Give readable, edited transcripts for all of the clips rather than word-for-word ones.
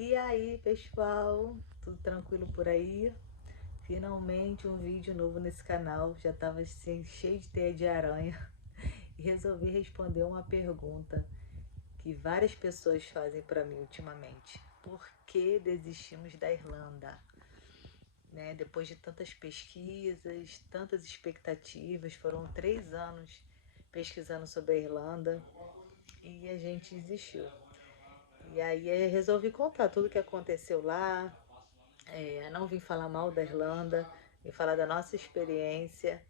E aí, pessoal, tudo tranquilo por aí? Finalmente um vídeo novo nesse canal. Já tava assim, cheio de teia de aranha e resolvi responder uma pergunta que várias pessoas fazem para mim ultimamente. Por que desistimos da Irlanda? Né? Depois de tantas pesquisas, tantas expectativas, foram 3 anos pesquisando sobre a Irlanda e a gente desistiu. E aí resolvi contar tudo o que aconteceu lá. Não vim falar mal da Irlanda, vim falar da nossa experiência.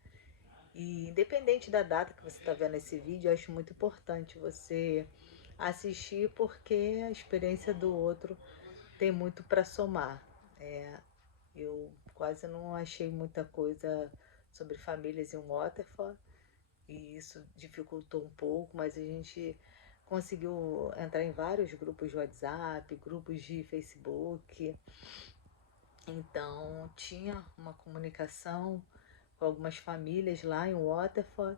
E independente da data que você está vendo esse vídeo, eu acho muito importante você assistir porque a experiência do outro tem muito para somar. Eu quase não achei muita coisa sobre famílias em Waterford e isso dificultou um pouco, mas a gente conseguiu entrar em vários grupos de WhatsApp, grupos de Facebook. Então, tinha uma comunicação com algumas famílias lá em Waterford.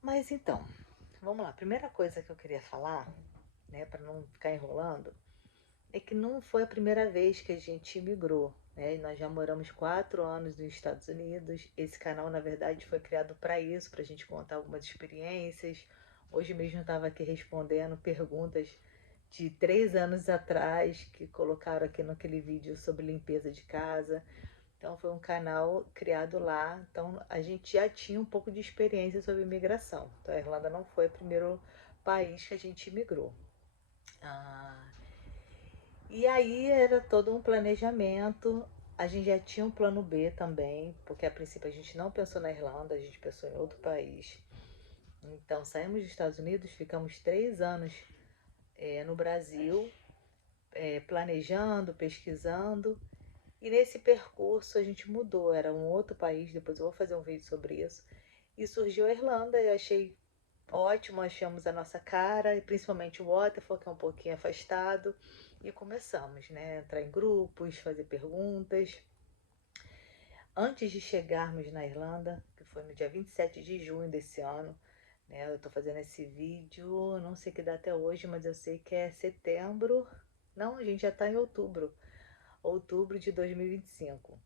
Mas então, vamos lá. A primeira coisa que eu queria falar, né, para não ficar enrolando, é que não foi a primeira vez que a gente migrou, né? Nós já moramos 4 anos nos Estados Unidos. Esse canal, na verdade, foi criado para isso, para a gente contar algumas experiências. Hoje mesmo eu estava aqui respondendo perguntas de 3 anos atrás que colocaram aqui naquele vídeo sobre limpeza de casa. Então foi um canal criado lá. Então a gente já tinha um pouco de experiência sobre imigração. Então a Irlanda não foi o primeiro país que a gente imigrou. Ah, e aí era todo um planejamento. A gente já tinha um plano B também, porque a princípio a gente não pensou na Irlanda, a gente pensou em outro país. Então saímos dos Estados Unidos, ficamos 3 anos no Brasil, planejando, pesquisando. E nesse percurso a gente mudou, era um outro país, depois eu vou fazer um vídeo sobre isso. E surgiu a Irlanda, eu achei ótimo, achamos a nossa cara, e principalmente o Waterford, que é um pouquinho afastado. E começamos, né? Entrar em grupos, fazer perguntas. Antes de chegarmos na Irlanda, que foi no dia 27 de junho desse ano, né? Eu tô fazendo esse vídeo, não sei que data é hoje, mas eu sei que é setembro. Não, a gente já tá em outubro de 2025.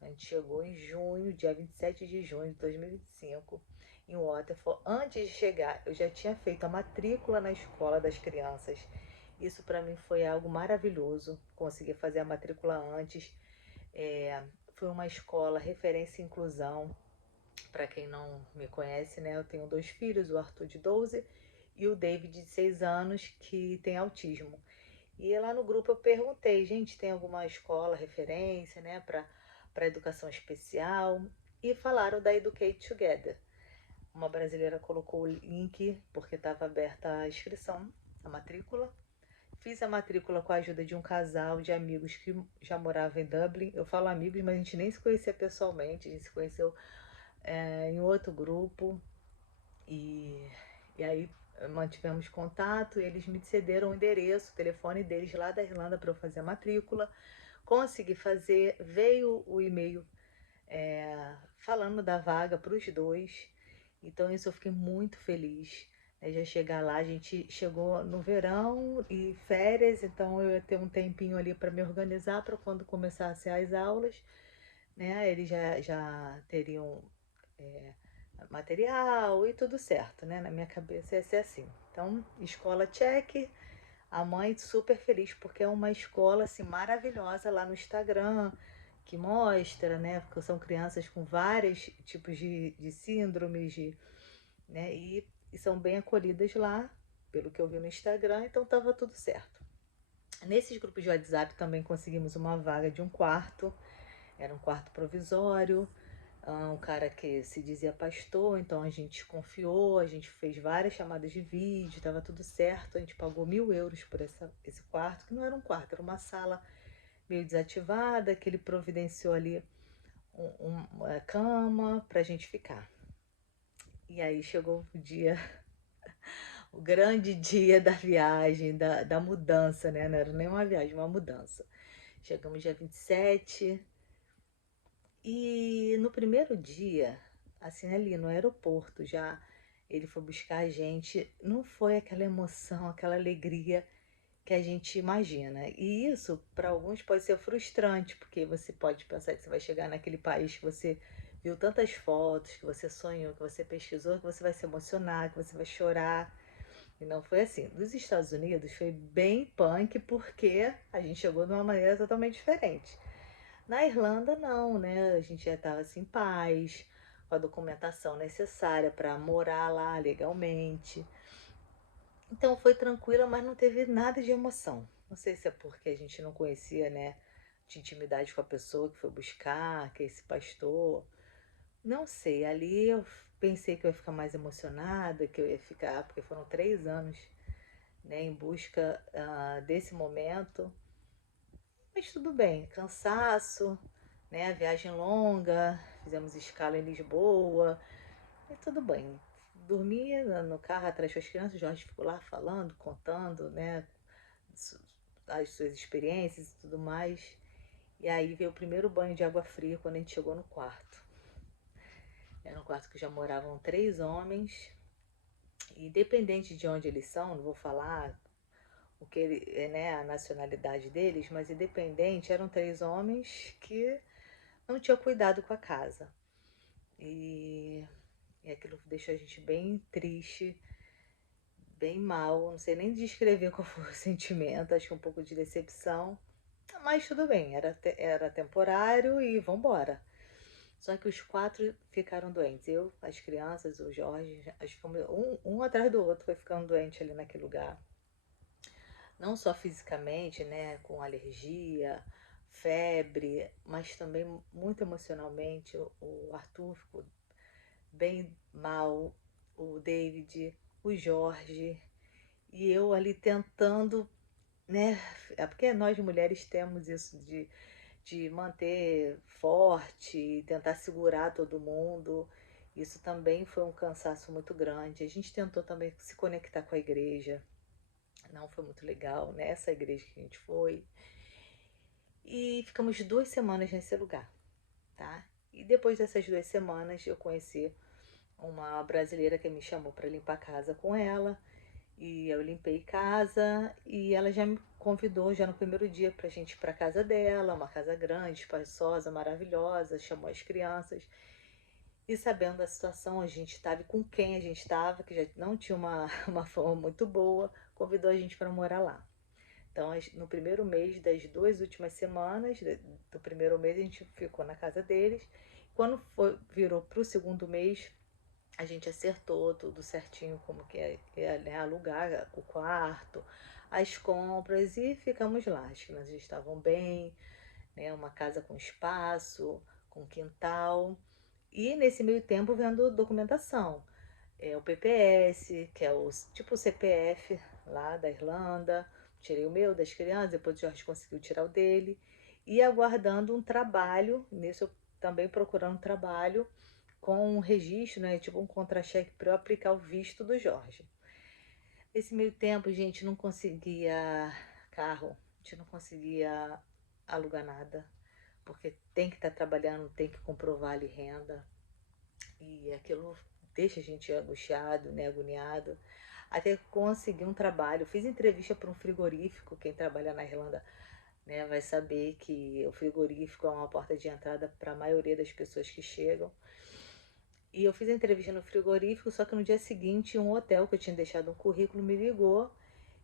A gente chegou em junho, dia 27 de junho de 2025, em Waterford. Antes de chegar, eu já tinha feito a matrícula na escola das crianças. Isso para mim foi algo maravilhoso, conseguir fazer a matrícula antes. Foi uma escola referência em inclusão. Para quem não me conhece, né, eu tenho 2 filhos, o Arthur de 12 e o David de 6 anos, que tem autismo. E lá no grupo eu perguntei, gente, tem alguma escola referência, né, para educação especial? E falaram da Educate Together. Uma brasileira colocou o link porque estava aberta a inscrição, a matrícula. Fiz a matrícula com a ajuda de um casal de amigos que já morava em Dublin. Eu falo amigos, mas a gente nem se conhecia pessoalmente, a gente se conheceu em outro grupo. E, e aí mantivemos contato, eles me cederam o endereço, o telefone deles lá da Irlanda para eu fazer a matrícula. Consegui fazer, veio o e-mail falando da vaga para os dois. Então isso eu fiquei muito feliz. Né? Já chegar lá, a gente chegou no verão e férias, então eu ia ter um tempinho ali para me organizar para quando começassem as aulas. Né? Eles já teriam material e tudo certo, né? Na minha cabeça ia ser assim. Então, escola check, a mãe super feliz porque é uma escola assim maravilhosa lá no Instagram que mostra, né? Porque são crianças com vários tipos de síndromes, né? E são bem acolhidas lá, pelo que eu vi no Instagram, então tava tudo certo. Nesses grupos de WhatsApp também conseguimos uma vaga de um quarto, era um quarto provisório, um cara que se dizia pastor, então a gente confiou, a gente fez várias chamadas de vídeo, estava tudo certo, a gente pagou 1.000 euros por esse quarto, que não era um quarto, era uma sala meio desativada, que ele providenciou ali uma cama pra gente ficar. E aí chegou o dia, o grande dia da viagem, da mudança, né? Não era nem uma viagem, uma mudança. Chegamos dia 27 e no primeiro dia, assim ali no aeroporto já, ele foi buscar a gente. Não foi aquela emoção, aquela alegria que a gente imagina. E isso, para alguns, pode ser frustrante, porque você pode pensar que você vai chegar naquele país que você viu tantas fotos, que você sonhou, que você pesquisou, que você vai se emocionar, que você vai chorar. E não foi assim. Nos Estados Unidos foi bem punk, porque a gente chegou de uma maneira totalmente diferente. Na Irlanda, não, né? A gente já estava assim, em paz, com a documentação necessária para morar lá legalmente. Então foi tranquila, mas não teve nada de emoção. Não sei se é porque a gente não conhecia, né, de intimidade com a pessoa que foi buscar, que é esse pastor. Não sei, ali eu pensei que eu ia ficar mais emocionada, que eu ia ficar, porque foram 3 anos, né, em busca desse momento. Mas tudo bem, cansaço, né, viagem longa, fizemos escala em Lisboa, e tudo bem. Dormia no carro atrás com as crianças, o Jorge ficou lá falando, contando, né, as suas experiências e tudo mais. E aí veio o primeiro banho de água fria quando a gente chegou no quarto. Era um quarto que já moravam 3 homens, e independente de onde eles são, não vou falar o que ele, né, a nacionalidade deles, mas independente, eram 3 homens que não tinham cuidado com a casa. E, e aquilo deixou a gente bem triste, bem mal, não sei nem descrever qual foi o sentimento, acho que um pouco de decepção. Mas tudo bem, era temporário e vambora. Só que os 4 ficaram doentes. Eu, as crianças, o Jorge, acho que um atrás do outro foi ficando doente ali naquele lugar. Não só fisicamente, né, com alergia, febre, mas também muito emocionalmente. O Arthur ficou bem mal, o David, o Jorge, e eu ali tentando, né? É porque nós mulheres temos isso de manter forte, tentar segurar todo mundo. Isso também foi um cansaço muito grande. A gente tentou também se conectar com a igreja. Não foi muito legal, né? Essa igreja que a gente foi. E ficamos 2 semanas nesse lugar, tá? E depois dessas 2 semanas eu conheci uma brasileira que me chamou para limpar a casa com ela. E eu limpei casa e ela já me convidou já no primeiro dia pra gente ir pra casa dela, uma casa grande, espaçosa, maravilhosa, chamou as crianças. E sabendo da situação, a gente estava com quem a gente estava, que já não tinha uma fama muito boa, convidou a gente para morar lá. Então, no primeiro mês das 2 últimas semanas do primeiro mês, a gente ficou na casa deles. Quando virou pro segundo mês, a gente acertou tudo certinho, como que é, né, alugar o quarto, as compras, e ficamos lá. As crianças estavam bem, né, uma casa com espaço, com quintal. E nesse meio tempo vendo documentação. O PPS, que é o tipo o CPF lá da Irlanda. Tirei o meu das crianças, depois o Jorge conseguiu tirar o dele. E aguardando um trabalho, nisso eu também procurando um trabalho com um registro, né, tipo um contra-cheque para eu aplicar o visto do Jorge. Nesse meio tempo, gente, não conseguia carro, a gente não conseguia alugar nada, porque tem que estar trabalhando, tem que comprovar ali renda, e aquilo deixa a gente angustiado, né, agoniado, até conseguir um trabalho. Fiz entrevista para um frigorífico, quem trabalha na Irlanda, né, vai saber que o frigorífico é uma porta de entrada para a maioria das pessoas que chegam. E eu fiz a entrevista no frigorífico, só que no dia seguinte um hotel que eu tinha deixado um currículo me ligou.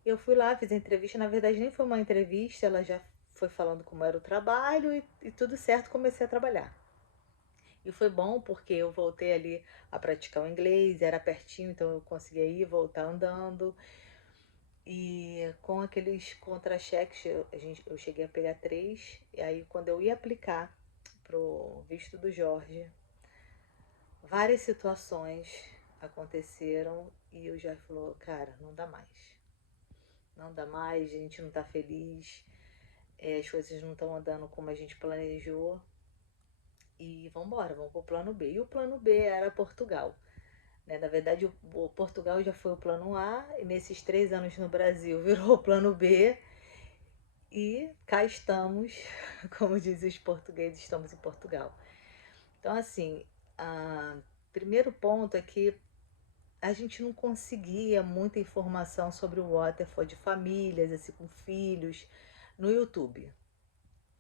Eu fui lá, fiz a entrevista. Na verdade nem foi uma entrevista, ela já foi falando como era o trabalho e tudo certo, comecei a trabalhar. E foi bom porque eu voltei ali a praticar o inglês, era pertinho, então eu conseguia ir, voltar andando. E com aqueles contra-cheques, eu cheguei a pegar 3. E aí quando eu ia aplicar pro visto do Jorge, várias situações aconteceram e o Jorge falou, cara, não dá mais. Não dá mais, a gente não tá feliz, as coisas não estão andando como a gente planejou. E vamos embora, vamos pro plano B. E o plano B era Portugal. Né? Na verdade, o Portugal já foi o plano A, e nesses 3 anos no Brasil virou o plano B. E cá estamos, como dizem os portugueses, estamos em Portugal. Então, assim, primeiro ponto é que a gente não conseguia muita informação sobre o Waterfall de famílias, assim, com filhos, no YouTube.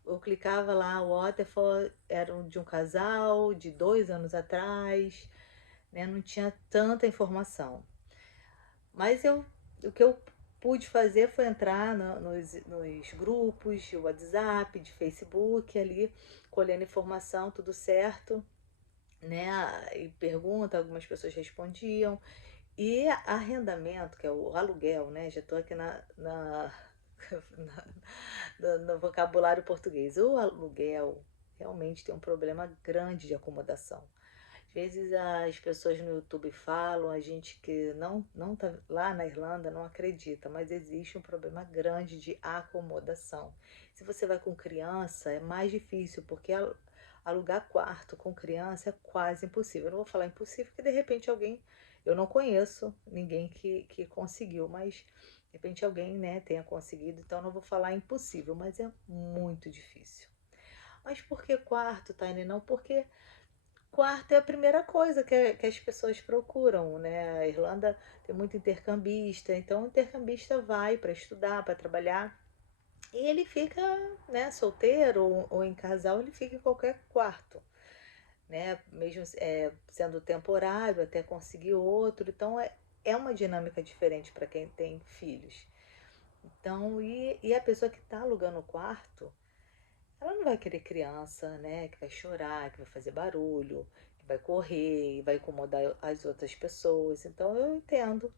Eu clicava lá, o Waterfall era de um casal de 2 anos atrás, né? Não tinha tanta informação. Mas o que eu pude fazer foi entrar nos grupos de WhatsApp, de Facebook, ali, colhendo informação, tudo certo, né? E pergunta, algumas pessoas respondiam. E arrendamento, que é o aluguel, né? Já estou aqui no vocabulário português. O aluguel realmente tem um problema grande de acomodação. Às vezes as pessoas no YouTube falam, a gente que não tá lá na Irlanda não acredita, mas existe um problema grande de acomodação. Se você vai com criança, é mais difícil, porque alugar quarto com criança é quase impossível. Eu não vou falar impossível, porque de repente alguém, eu não conheço ninguém que conseguiu, mas de repente alguém, né, tenha conseguido, então não vou falar impossível, mas é muito difícil. Mas por que quarto, Tiny? Não, porque quarto é a primeira coisa que as pessoas procuram, né? A Irlanda tem muito intercambista, então o intercambista vai para estudar, para trabalhar, e ele fica, né, solteiro ou em casal, ele fica em qualquer quarto, né? Mesmo sendo temporário, até conseguir outro. Então é uma dinâmica diferente para quem tem filhos. Então, e a pessoa que está alugando o quarto, ela não vai querer criança, né? Que vai chorar, que vai fazer barulho, que vai correr, vai incomodar as outras pessoas. Então eu entendo,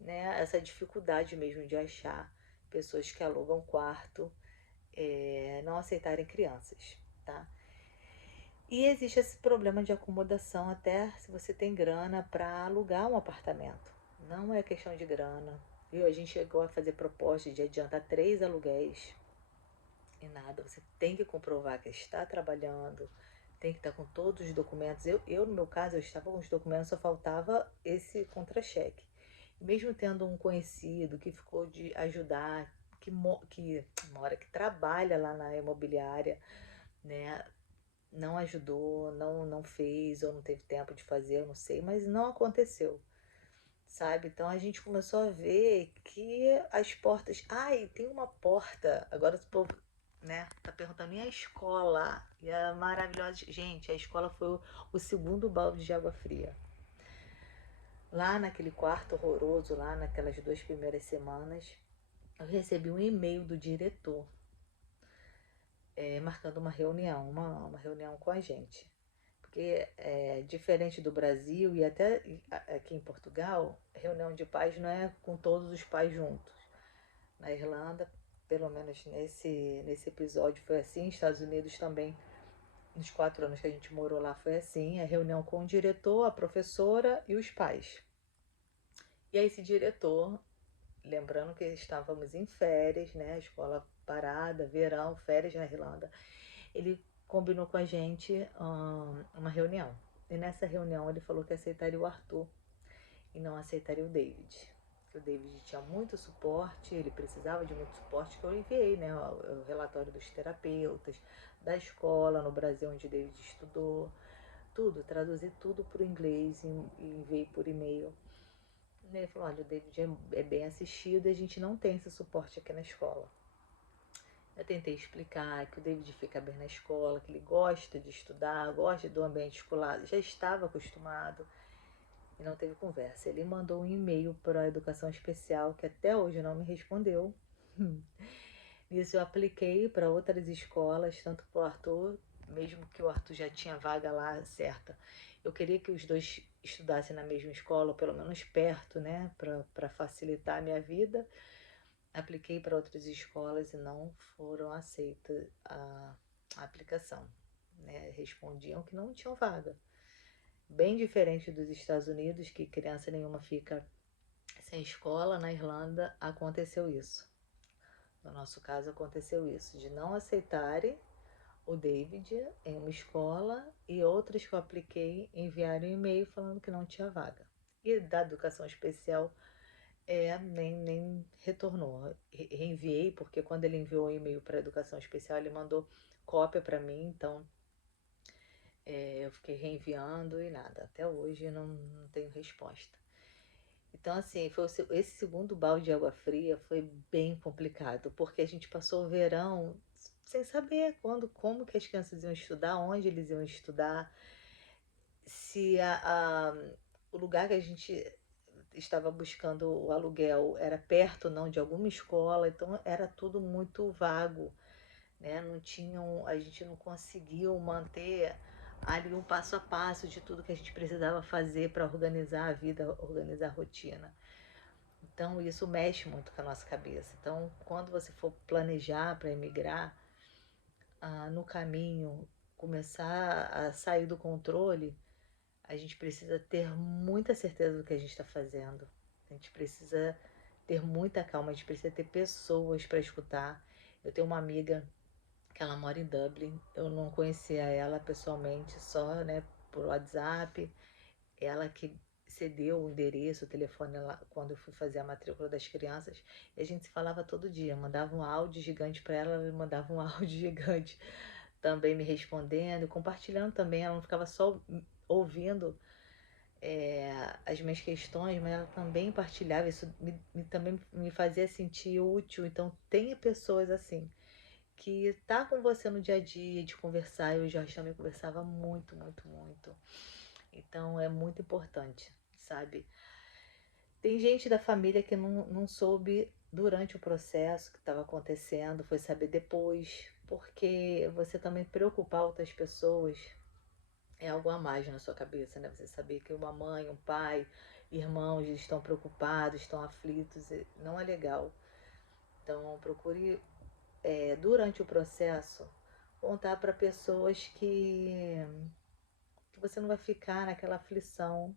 né? Essa dificuldade mesmo de achar pessoas que alugam quarto, não aceitarem crianças, tá? E existe esse problema de acomodação até se você tem grana para alugar um apartamento. Não é questão de grana. Viu? A gente chegou a fazer proposta de adiantar 3 aluguéis e nada. Você tem que comprovar que está trabalhando, tem que estar com todos os documentos. No meu caso, eu estava com os documentos, só faltava esse contra-cheque. Mesmo tendo um conhecido que ficou de ajudar, que mora, que trabalha lá na imobiliária, né? Não ajudou, não fez, ou não teve tempo de fazer, eu não sei, mas não aconteceu, sabe? Então a gente começou a ver que as portas. Ai, tem uma porta. Agora o povo, né, tá perguntando, e a escola? E a maravilhosa. Gente, a escola foi o segundo balde de água fria. Lá naquele quarto horroroso, lá naquelas 2 primeiras semanas, eu recebi um e-mail do diretor, marcando uma reunião com a gente. Porque diferente do Brasil e até aqui em Portugal, reunião de pais não é com todos os pais juntos. Na Irlanda, pelo menos nesse episódio foi assim, Estados Unidos também, nos 4 anos que a gente morou lá foi assim, a reunião com o diretor, a professora e os pais. E aí esse diretor, lembrando que estávamos em férias, né, escola parada, verão, férias na Irlanda, ele combinou com a gente uma reunião. E nessa reunião ele falou que aceitaria o Arthur e não aceitaria o David. O David tinha muito suporte, ele precisava de muito suporte, que eu enviei, né, o relatório dos terapeutas, da escola no Brasil onde o David estudou, tudo, traduzi tudo para o inglês e enviei por e-mail. E ele falou, olha, o David é bem assistido e a gente não tem esse suporte aqui na escola. Eu tentei explicar que o David fica bem na escola, que ele gosta de estudar, gosta do ambiente escolar, já estava acostumado e não teve conversa. Ele mandou um e-mail para a educação especial que até hoje não me respondeu. Nisso eu apliquei para outras escolas, tanto para o Arthur, mesmo que o Arthur já tinha vaga lá certa. Eu queria que os dois estudassem na mesma escola, ou pelo menos perto, né, para facilitar a minha vida. Apliquei para outras escolas e não foram aceitas a aplicação, né? Respondiam que não tinham vaga. Bem diferente dos Estados Unidos, que criança nenhuma fica sem escola, na Irlanda aconteceu isso. No nosso caso aconteceu isso, de não aceitarem o David em uma escola e outras que eu apliquei enviaram um e-mail falando que não tinha vaga. E da educação especial nem retornou. Reenviei, porque quando ele enviou o e-mail para a educação especial, ele mandou cópia para mim, então eu fiquei reenviando e nada. Até hoje não tenho resposta. Então, assim, esse segundo balde de água fria foi bem complicado, porque a gente passou o verão sem saber como que as crianças iam estudar, onde eles iam estudar, se o lugar que a gente estava buscando o aluguel era perto ou não de alguma escola, então era tudo muito vago, né? Não tinham, a gente não conseguiu manter ali um passo a passo de tudo que a gente precisava fazer para organizar a vida, organizar a rotina. Então isso mexe muito com a nossa cabeça. Então, quando você for planejar para emigrar, no caminho começar a sair do controle, a gente precisa ter muita certeza do que a gente está fazendo. A gente precisa ter muita calma, a gente precisa ter pessoas para escutar. Eu tenho uma amiga que ela mora em Dublin, eu não conhecia ela pessoalmente, só, né, por WhatsApp. Ela que cedeu o endereço, o telefone lá quando eu fui fazer a matrícula das crianças, e a gente se falava todo dia. Eu mandava um áudio gigante para ela, ela me mandava um áudio gigante também me respondendo, compartilhando também. Ela não ficava só ouvindo as minhas questões, mas ela também partilhava. Isso também me fazia sentir útil. Então, tenha pessoas assim que tá com você no dia a dia, de conversar. Eu e o Jorge também conversava muito, muito, muito. Então é muito importante, sabe? Tem gente da família que não soube durante o processo que estava acontecendo, foi saber depois, porque você também preocupar outras pessoas é algo a mais na sua cabeça, né? Você saber que uma mãe, um pai, irmãos estão preocupados, estão aflitos, não é legal. Então procure, durante o processo, contar para pessoas que você não vai ficar naquela aflição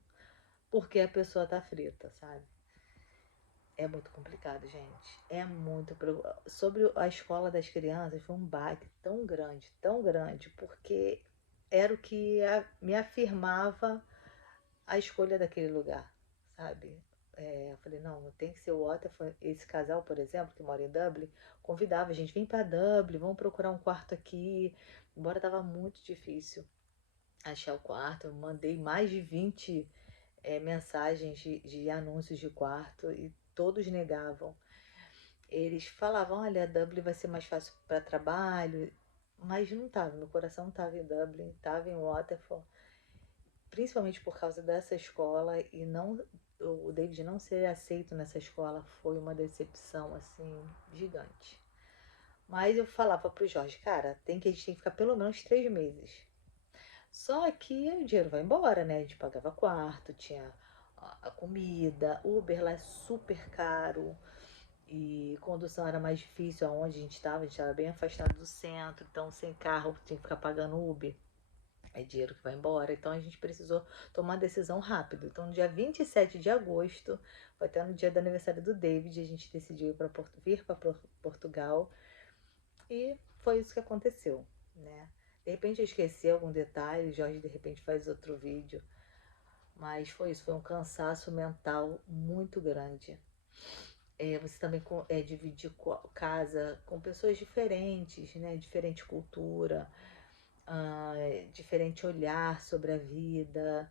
porque a pessoa tá frita, sabe? É muito complicado, gente. É muito. Sobre a escola das crianças, foi um baque tão grande, porque era o que me afirmava a escolha daquele lugar, sabe? Eu falei, não, tem que ser o Waterford. Esse casal, por exemplo, que mora em Dublin, convidava a gente, vem para Dublin, vamos procurar um quarto aqui. Embora tava muito difícil achar o quarto, eu mandei mais de 20 mensagens de anúncios de quarto e todos negavam. Eles falavam, olha, Dublin vai ser mais fácil para trabalho, mas não estava, meu coração não estava em Dublin, estava em Waterford, principalmente por causa dessa escola. E não, o David não ser aceito nessa escola foi uma decepção assim gigante. Mas eu falava pro Jorge, cara, a gente tem que ficar pelo menos 3 meses. Só que o dinheiro vai embora, né? A gente pagava quarto, tinha a comida, Uber lá é super caro e condução era mais difícil aonde a gente estava bem afastado do centro, então sem carro tinha que ficar pagando Uber. É dinheiro que vai embora, então a gente precisou tomar uma decisão rápido. Então, no dia 27 de agosto, foi até no dia do aniversário do David, a gente decidiu vir para Portugal e foi isso que aconteceu, né? De repente eu esqueci algum detalhe, o Jorge de repente faz outro vídeo, mas foi isso, foi um cansaço mental muito grande. Você também dividir casa com pessoas diferentes, né? Diferente cultura, diferente olhar sobre a vida,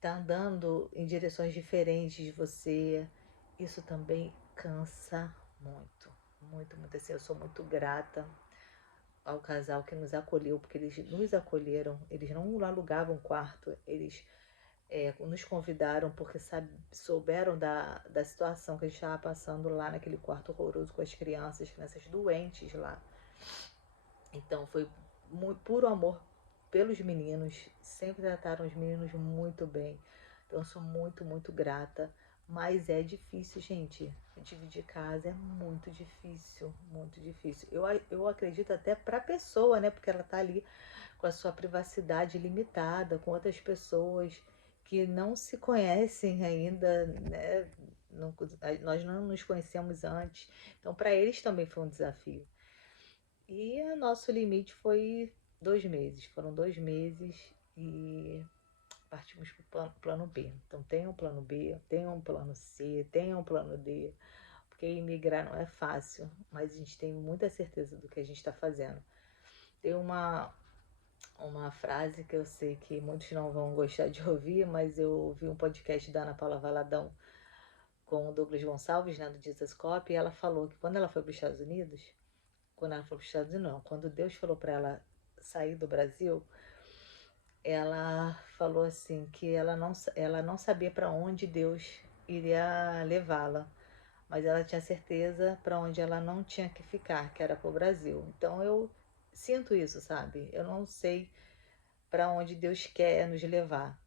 tá andando em direções diferentes de você. Isso também cansa muito, muito, muito assim. Eu sou muito grata ao casal que nos acolheu, porque eles nos acolheram, eles não alugavam quarto, eles nos convidaram porque souberam da situação que a gente estava passando lá naquele quarto horroroso com as crianças doentes lá. Então foi puro amor pelos meninos, sempre trataram os meninos muito bem. Então eu sou muito, muito grata. Mas é difícil, gente. Dividir casa é muito difícil, muito difícil. Eu acredito até para a pessoa, né? Porque ela tá ali com a sua privacidade limitada, com outras pessoas que não se conhecem ainda, né? Não, nós não nos conhecemos antes. Então, para eles também foi um desafio. E o nosso limite foi 2 meses. Foram 2 meses e partimos para o plano B. Então, tem um plano B, tem um plano C, tem um plano D. Porque imigrar não é fácil, mas a gente tem muita certeza do que a gente está fazendo. Tem uma frase que eu sei que muitos não vão gostar de ouvir, mas eu ouvi um podcast da Ana Paula Valadão com o Douglas Gonçalves, né, do Jesus Cop, e ela falou que quando ela foi para os Estados Unidos, quando ela foi para os Estados Unidos, não, quando Deus falou para ela sair do Brasil, ela falou assim que ela não sabia para onde Deus iria levá-la, mas ela tinha certeza para onde ela não tinha que ficar, que era para o Brasil. Então eu sinto isso, sabe? Eu não sei para onde Deus quer nos levar.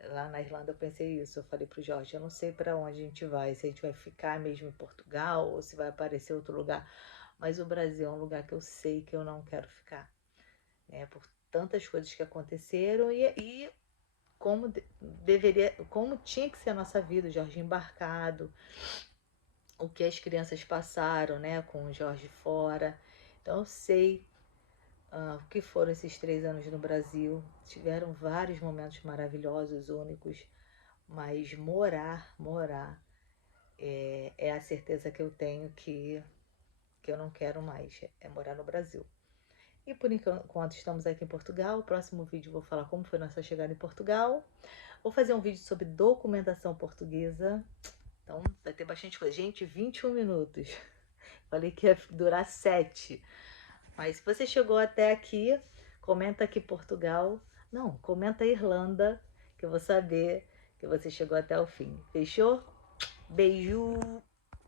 Lá na Irlanda eu pensei isso, eu falei pro Jorge, eu não sei para onde a gente vai, se a gente vai ficar mesmo em Portugal ou se vai aparecer outro lugar, mas o Brasil é um lugar que eu sei que eu não quero ficar, né? Por tantas coisas que aconteceram e como deveria, como tinha que ser a nossa vida, o Jorge embarcado, o que as crianças passaram, né, com o Jorge fora. Então eu sei o que foram esses 3 anos no Brasil. Tiveram vários momentos maravilhosos, únicos, mas morar é a certeza que eu tenho que eu não quero mais, é morar no Brasil. E por enquanto estamos aqui em Portugal. O próximo vídeo eu vou falar como foi nossa chegada em Portugal. Vou fazer um vídeo sobre documentação portuguesa. Então vai ter bastante coisa. Gente, 21 minutos. Falei que ia durar 7. Mas se você chegou até aqui, comenta aqui Portugal. Não, comenta Irlanda, que eu vou saber que você chegou até o fim. Fechou? Beijo!